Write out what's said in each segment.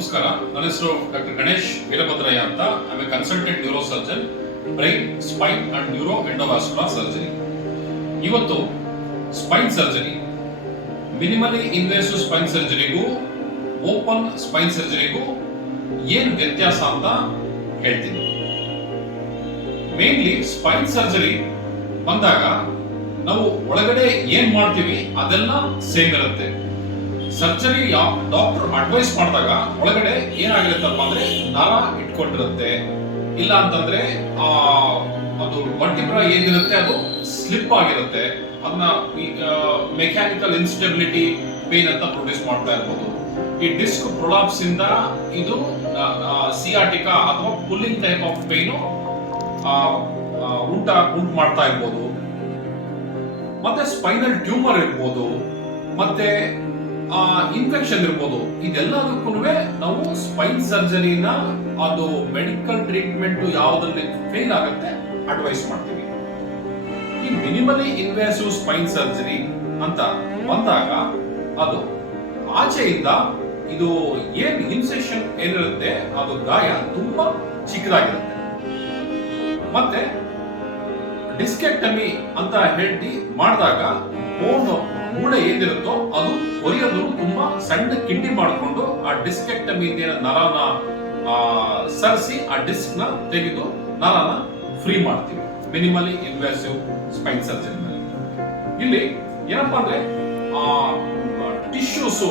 ನಮಸ್ಕಾರ. ನನ್ನ ಹೆಸರು ಡಾಕ್ಟರ್ ಗಣೇಶ್ ವೀರಭದ್ರಯ್ಯ ಅಂತ. I a consultant neurosurgeon, brain, spine and neuro endovascular surgery. ಇವತ್ತು spine surgery, minimally invasive spine ಸರ್ಜರಿಗೂ ಓಪನ್ ಸ್ಪೈನ್ ಸರ್ಜರಿಗೂ ಏನು ವ್ಯತ್ಯಾಸ ಅಂತ ಹೇಳ್ತೀನಿ. ಮೇನ್ಲಿ ಸ್ಪೈನ್ ಸರ್ಜರಿ ಬಂದಾಗ ನಾವು ಒಳಗಡೆ ಏನ್ ಮಾಡ್ತೀವಿ ಅದೆಲ್ಲ ಸೇಮ್ ಇರುತ್ತೆ. ಸರ್ಜರಿ ಡಾಕ್ಟರ್ ಅಡ್ವೈಸ್ ಮಾಡಿದಾಗ ಒಳಗಡೆ ಏನಾಗಿರುತ್ತಪ್ಪ ಅಂದ್ರೆ ನರ ಇಟ್ಕೊಂಡಿರುತ್ತೆ, ಇಲ್ಲ ಅಂತಂದ್ರೆ ಅದು ವರ್ಟಿಬ್ರಾ ಏನಿರುತ್ತೆ ಅದು ಸ್ಲಿಪ್ ಆಗಿರುತ್ತೆ. ಅದನ್ನ ಮೆಕ್ಯಾನಿಕಲ್ ಇನ್ಸ್ಟೆಬಿಲಿಟಿ ಪೇನ್ ಅಂತ ಪ್ರೊಡ್ಯೂಸ್ ಮಾಡ್ತಾ ಇರ್ಬೋದು. ಈ ಡಿಸ್ಕ್ ಪ್ರೊಲಾಪ್ಸ್ ಇಂದ ಇದು ಸಿಯಾಟಿಕಾ ಅಥವಾ ಪುಲ್ಲಿಂಗ್ ಟೈಪ್ ಆಫ್ ಪೇನು ಉಂಟು ಮಾಡ್ತಾ ಇರ್ಬೋದು. ಮತ್ತೆ ಸ್ಪೈನಲ್ ಟ್ಯೂಮರ್ ಇರ್ಬೋದು, ಮತ್ತೆ ಇನ್ಫೆಕ್ಷನ್ ಇರ್ಬೋದು. ಇದೆಲ್ಲದಕ್ಕೂ ನಾವು ಸ್ಪೈನ್ ಸರ್ಜರಿನ ಅದು ಮೆಡಿಕಲ್ ಟ್ರೀಟ್ಮೆಂಟ್ ಯಾವುದ್ರಲ್ಲಿ ಫೇಲ್ ಆಗುತ್ತೆ ಅಡ್ವೈಸ್ ಮಾಡ್ತೀವಿ. ಈ ಮಿನಿಮಲಿ ಇನ್ವೇಸಿವ್ ಸ್ಪೈನ್ ಸರ್ಜರಿ ಅಂತ ಬಂದಾಗ ಅದು ಆಚೆಯಿಂದ ಇದು ಏನ್ ಇನ್ಸೆಷನ್ ಏನಿರುತ್ತೆ ಅದು ಗಾಯ ತುಂಬಾ ಚಿಕ್ಕದಾಗಿರುತ್ತೆ. ಮತ್ತೆ ಡಿಸ್ಕೆಕ್ಟಮಿ ಅಂತ ಹೇಳಿ ಮಾಡಿದಾಗ ಮೂಳೆ ಏನಿರುತ್ತೋ ಅದು ಕೊರಿಯೋದು ತುಂಬಾ ಸಣ್ಣ ಕಿಂಡಿ ಮಾಡಿಕೊಂಡು ಆ ಡಿಸ್ಕೆಕ್ಟಮಿ ನರನ ಸರಿಸಿ ಆ ಡಿಸ್ಕ್ ನ ತೆಗೆದು ನರನ ಫ್ರೀ ಮಾಡ್ತೀವಿ ಮಿನಿಮಲಿ ಇನ್ವೇಸಿವ್ ಸ್ಪೈನ್ ಸರ್ಜರಿನಲ್ಲಿ. ಇಲ್ಲಿ ಏನಪ್ಪಾ ಅಂದ್ರೆ ಟಿಶ್ಯೂಸ್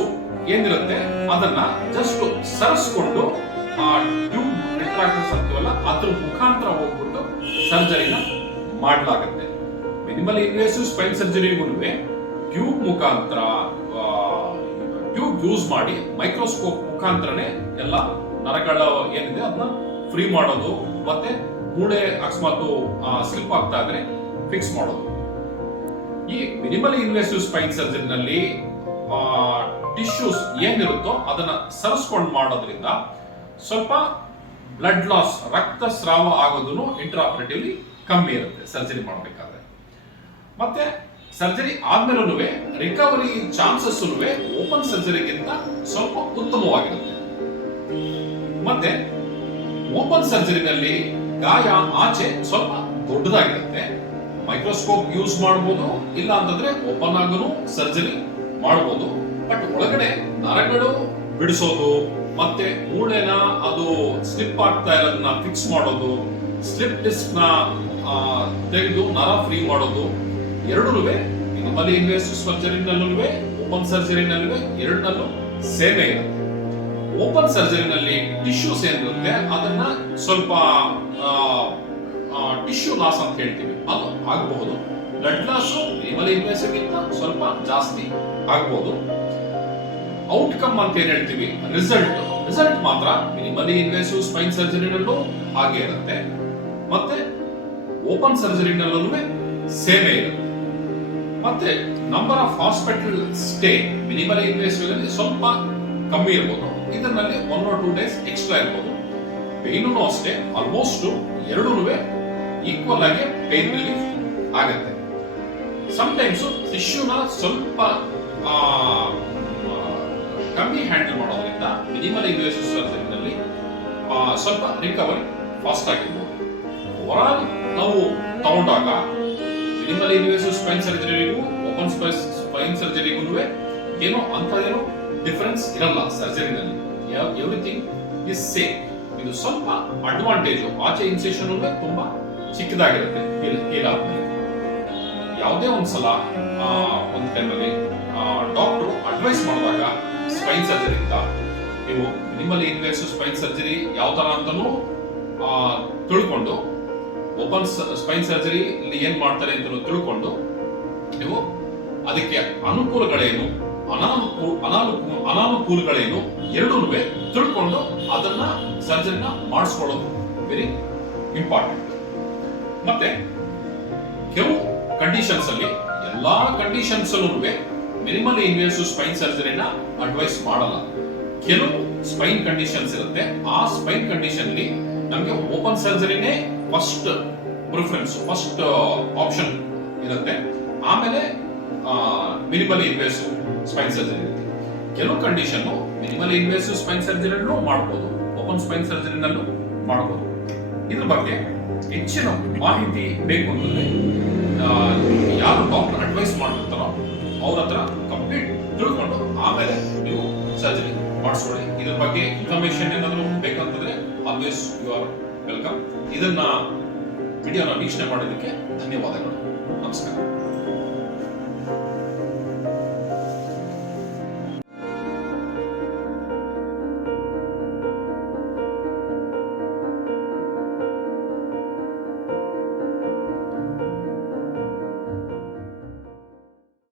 ಏನಿರುತ್ತೆ ಅದನ್ನ ಜಸ್ಟ್ ಸರಿಸ್ಕೊಂಡು ಆ ಟ್ಯೂಬ್ ರಿಟ್ರಾಕ್ಟರ್ಸ್ ಅಂತೀವಲ್ಲ ಅದ್ರ ಮುಖಾಂತರ ಹೋಗ್ಬಿಟ್ಟು ಸರ್ಜರಿನ ಮಾಡಲಾಗುತ್ತೆ. ಮಿನಿಮಲ್ ಇನ್ವೇಸಿವ್ ಸ್ಪೈನ್ ಸರ್ಜರಿಗೂ ಟ್ಯೂಬ್ ಮುಖಾಂತರ ಟ್ಯೂಬ್ ಯೂಸ್ ಮಾಡಿ ಮೈಕ್ರೋಸ್ಕೋಪ್ ಮುಖಾಂತರನೇ ಎಲ್ಲ ನರಗಳ ಏನಿದೆ ಅದನ್ನ ಫ್ರೀ ಮಾಡೋದು, ಮತ್ತೆ ಮೂಳೆ ಅಕಸ್ಮಾತ್ ಸ್ಲಿಪ್ ಆಗ್ತಾ ಇದ್ರೆ ಫಿಕ್ಸ್ ಮಾಡೋದು. ಈ ಮಿನಿಮಲ್ ಇನ್ವೇಸಿವ್ ಸ್ಪೈನ್ ಸರ್ಜರಿನಲ್ಲಿ ಟಿಶ್ಯೂಸ್ ಏನಿರುತ್ತೋ ಅದನ್ನ ಸರಿಸ್ಕೊಂಡು ಮಾಡೋದ್ರಿಂದ ಸ್ವಲ್ಪ ಬ್ಲಡ್ ಲಾಸ್, ರಕ್ತಸ್ರಾವ ಆಗೋದು ಇಂಟ್ರಾಪರೇಟಿವ್ಲಿ ಕಮ್ಮಿ ಇರುತ್ತೆ ಸರ್ಜರಿ ಮಾಡಬೇಕಾದ್ರೆ. ಮತ್ತೆ ಸರ್ಜರಿ ಆದ್ಮೇಲೂ ರಿಕವರಿ ಚಾನ್ಸಸ್ ಓಪನ್ ಸರ್ಜರಿಗಿಂತ ಸ್ವಲ್ಪ ಉತ್ತಮವಾಗಿರುತ್ತೆ. ಮತ್ತೆ ಓಪನ್ ಸರ್ಜರಿನಲ್ಲಿ ಗಾಯ ಆಚೆ ಸ್ವಲ್ಪ ದೊಡ್ಡದಾಗಿರುತ್ತೆ. ಮೈಕ್ರೋಸ್ಕೋಪ್ ಯೂಸ್ ಮಾಡಬಹುದು, ಇಲ್ಲ ಅಂತಂದ್ರೆ ಓಪನ್ ಆಗಲು ಸರ್ಜರಿ ಮಾಡಬಹುದು. ಬಟ್ ಒಳಗಡೆ ನರಗಳು ಬಿಡಿಸೋದು, ಮತ್ತೆ ಮೂಳೆನ ಅದು ಸ್ಲಿಪ್ ಆಗ್ತಾ ಇರೋದನ್ನ ಫಿಕ್ಸ್ ಮಾಡೋದು, ಸ್ಲಿಪ್ ಡಿಸ್ಕ್ ನ ತೆಗೆದು ನರ ಫ್ರೀ ಮಾಡೋದು, ಎರಡೂ ಮಿನಿಮಲಿ ಇನ್ವೇಸಿವ್ ಸರ್ಜರಿನಲ್ಲೂ ಓಪನ್ ಸರ್ಜರಿನಲ್ಲೂ ಎರಡನ್ನೂ ಸೇಮೇ ಇರುತ್ತೆ. ಓಪನ್ ಸರ್ಜರಿನಲ್ಲಿ ಟಿಶ್ಯೂಸ್ ಏನಿರುತ್ತೆ ಅದನ್ನ ಸ್ವಲ್ಪ ಟಿಶ್ಯೂ ಲಾಸ್ ಅಂತ ಹೇಳ್ತೀವಿ, ಅದು ಆಗಬಹುದು. ಬ್ಲಡ್ ಲಾಸ್ ಮಿನಿಮಲಿ ಇನ್ವೇಸಿವ್ ಗಿಂತ ಸ್ವಲ್ಪ ಜಾಸ್ತಿ ಆಗಬಹುದು. ಔಟ್ಕಮ್ ಅಂತ ಏನ್ ಹೇಳ್ತೀವಿ, ರಿಸಲ್ಟ್ ಮಾತ್ರ ಮಿನಿಮಲಿ ಇನ್ವೇಸಿವ್ ಸ್ಪೈನ್ ಸರ್ಜರಿನಲ್ಲೂ ಹಾಗೆ ಇರುತ್ತೆ, ಮತ್ತೆ ಓಪನ್ ಸರ್ಜರಿನಲ್ಲೂ ಸೇಮೇ ಇರುತ್ತೆ. ಮತ್ತೆ number of hospital stay ಮಿನಿಮಲಿ invasive ಅಲ್ಲಿ ಸ್ವಲ್ಪ ಕಮ್ಮಿ ಇರಬಹುದು, ಇದರಲ್ಲಿ 1 or 2 days ಎಕ್ಸ್ಟ್ರಾ ಇರಬಹುದು. ಪೇನು ಅಷ್ಟೇ, ಆಲ್ಮೋಸ್ಟ್ ಎರಡೂ ಈಕ್ವಲ್ ಆಗಿ ಪೇನ್ ರಿಲೀಫ್ ಆಗುತ್ತೆ. ಸಮ್ಟೈಮ್ಸ್ ಟಿಶ್ಯೂನ ಸ್ವಲ್ಪ ಕಮ್ಮಿ ಹ್ಯಾಂಡಲ್ ಮಾಡೋದ್ರಿಂದ ಮಿನಿಮಲ್ ಇನ್ವೇಸಿವ್ ಸರ್ಜರಿನಲ್ಲಿ ಸ್ವಲ್ಪ ರಿಕವರಿ ಫಾಸ್ಟ್ ಆಗಿರ್ಬೋದು. ಓವರಾಲ್ ನಾವು ತಗೊಂಡಾಗ ಮಿನಿಮಲ್ ಇನ್ವೇಸಿವ್ ಸ್ಪೈನ್ ಸರ್ಜರಿಗೂ ಓಪನ್ ಸ್ಪೈನ್ ಸರ್ಜರಿಗೂ ಏನೋ ಅಂತದೇನೋ ಡಿಫರೆನ್ಸ್ ಇರಲ್ಲ. ಸರ್ಜರಿನಲ್ಲಿ ಎವ್ರಿಥಿಂಗ್ ಇಸ್ ಸೇಮ್. ಇದು ಸ್ವಲ್ಪ ಅಡ್ವಾಂಟೇಜ್, ಆಚೆ ಇನ್ಸೆಷನ್ ತುಂಬಾ ಚಿಕ್ಕದಾಗಿರುತ್ತೆ. ಯಾವುದೇ ಒಂದ್ಸಲ ಒಂದು ಟೈಮಲ್ಲಿ ಡಾಕ್ಟರ್ ಅಡ್ವೈಸ್ ಮಾಡಿದಾಗ ಸ್ಪೈನ್ ಸರ್ಜರಿ ಅಂತ ನೀವು ಮಿನಿಮಲ್ ಇನ್ವೇಸಿವ್ ಸ್ಪೈನ್ ಸರ್ಜರಿ ಯಾವ ತರ ಅಂತಾನೂ ತಿಳ್ಕೊಂಡು, ಓಪನ್ ಸ್ಪೈನ್ ಸರ್ಜರಿ ಇಲ್ಲಿ ಏನ್ ಮಾಡ್ತಾರೆ ಅಂತ ತಿಳ್ಕೊಂಡು, ನೀವು ಅದಕ್ಕೆ ಅನುಕೂಲಗಳೇನು ಅನಾನುಕೂಲಗಳೇನು ಎರಡೂ ತಿಳ್ಕೊಂಡು ಅದನ್ನ ಸರ್ಜರಿನ ಮಾಡಿಸ್ಕೊಳ್ಳೋದು ವೆರಿ ಇಂಪಾರ್ಟೆಂಟ್. ಮತ್ತೆ ಕೆಲವು ಕಂಡೀಷನ್ಸ್ ಅಲ್ಲಿ, ಎಲ್ಲಾ ಕಂಡೀಷನ್ಸ್ ಅಲ್ಲೂ ಮಿನಿಮಲ್ ಇನ್ವೇಸಿವ್ ಸ್ಪೈನ್ ಸರ್ಜರಿನ ಅಡ್ವೈಸ್ ಮಾಡಲ್ಲ. ಕೆಲವು ಸ್ಪೈನ್ ಕಂಡೀಷನ್ಸ್ ಇರುತ್ತೆ, ಆ ಸ್ಪೈನ್ ಕಂಡೀಷನ್ ಅಲ್ಲಿ ನಮಗೆ ಓಪನ್ ಸರ್ಜರಿನೇ ಫಸ್ಟ್ ಪ್ರಿಫರೆನ್ಸ್, ಫಸ್ಟ್ ಆಪ್ಷನ್ ಇರುತ್ತೆ. ಆಮೇಲೆ ಮಿನಿಮಲಿ ಇನ್ವೇಸಿವ್ ಸ್ಪೈನ್ ಸರ್ಜರಿ ಇರುತ್ತೆ. ಕೆಲವು ಕಂಡೀಷನ್ ಮಿನಿಮಲ್ ಇನ್ವೇಸಿವ್ ಸ್ಪೈನ್ ಸರ್ಜರಿನಲ್ಲೂ ಮಾಡಬಹುದು, ಓಪನ್ ಸ್ಪೈನ್ ಸರ್ಜರಿನಲ್ಲೂ ಮಾಡಬಹುದು. ಇದ್ರ ಬಗ್ಗೆ ಹೆಚ್ಚಿನ ಮಾಹಿತಿ ಬೇಕು ಅಂತಂದ್ರೆ ಯಾರು ಡಾಕ್ಟರ್ ಅಡ್ವೈಸ್ ಮಾಡಿರ್ತಾರೋ ಅವ್ರ ಹತ್ರ ಕಂಪ್ಲೀಟ್ ತಿಳ್ಕೊಂಡು ಆಮೇಲೆ ನೀವು ಸರ್ಜರಿ ಮಾಡಿಸ್ಕೊಳ್ಳಿ. ಇದ್ರ ಬಗ್ಗೆ ಇನ್ಫಾರ್ಮೇಶನ್ ಏನಾದರೂ ಬೇಕಂತಂದ್ರೆ ಆಲ್ವೇಸ್ ಯು ಆರ್ ವೆಲ್ಕಮ್. ಇದನ್ನ ವಿಡಿಯೋನ ವೀಕ್ಷಣೆ ಮಾಡೋದಕ್ಕೆ ಧನ್ಯವಾದಗಳು. ನಮಸ್ಕಾರ.